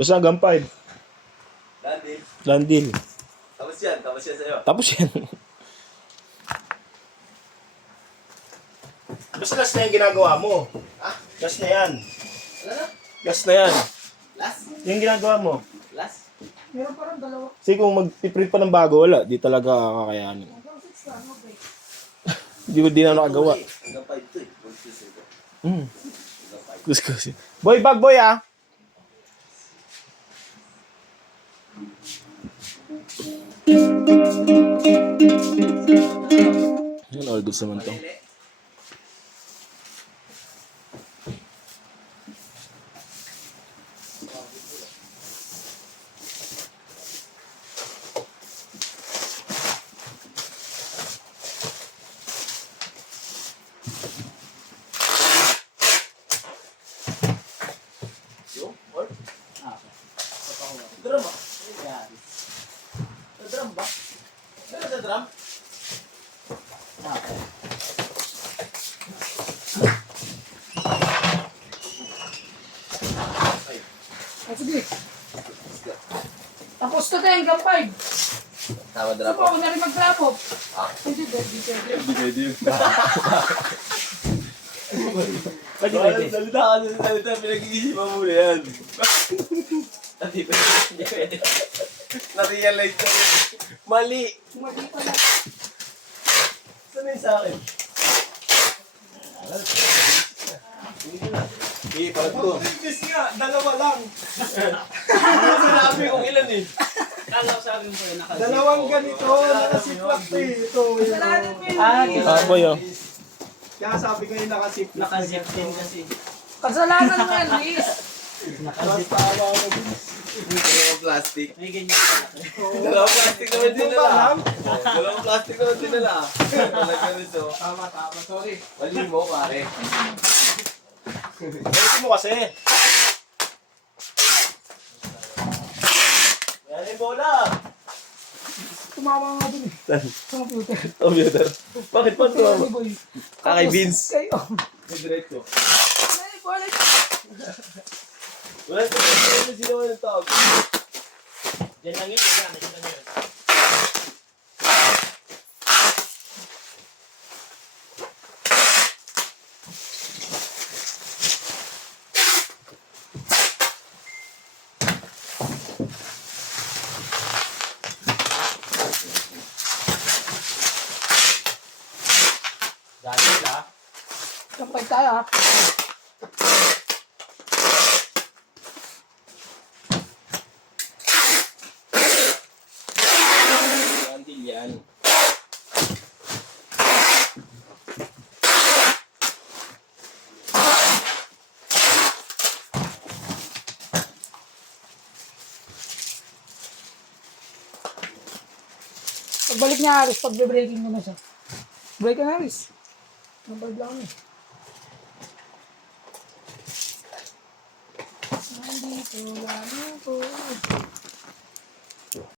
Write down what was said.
Basta hanggang 5. Landil. Landil. Tapos yan sa'yo. Tapos yan. Basta last na yung ginagawa mo. Ah? Last na yan. Ano na? Last na yan. Last? Yung ginagawa mo. Last? Meron parang dalawa. Kasi kung mag-print pa ng bago, wala. Di talaga kakayanin. Hanggang 6 na, no break. Di na nakagawa. Hanggang 5 to eh. Conscious ito. Hmm. Hanggang 5. Kuskus. Boy, bag boy ah. Yan, all goods naman to. Malili. Yung? Or? Drum ba? Sa drum ba? Meron sa drum? O sige. Tapos to tayo hanggang 5. Tama Gusto mo ako na rin mag-drop off. Hindi, pwede. Salita ka sa salita, pinag-iisipan mo na yan. Hindi pwede. Na-realize ko rin. Mali. Mali pala. Saan na yung sa akin? Hindi, parang ko. Business nga, dalawa lang. Sinabi kong ilan eh. Dalawang ganito, nakasiplak eh. Ito, Kasalanan mo yun. Ah, boy oh. Kaya sabi ko yung nakasiplak. Nakazip din kasi. Kasalanan mo yan, Liz. Nakazip. Dalawang plastic. May ganyan pala. Dalawang plastic naman din nila. Dalawang plastic naman din nila. Talaga nito. Tama, sorry. Mali mo, pare. Ayusin mo kasi. Yan yung bola. Tumawa nga dun eh. Sa computer. Computer. Bakit pa ito? Ay, boy. Kakay Tapos, Vince. Kayo. May diretso. Ay, bola. Wala sa mga sila ng tawag. Diyan lang yun. Diyan lang yun. Dahil ah. Sampay tayo ah. Landil yan. Pagbalik niya, Aris, pagbe-breaking mo na siya. Break ka na, Aris. Number lang eh. Nandito lang ako.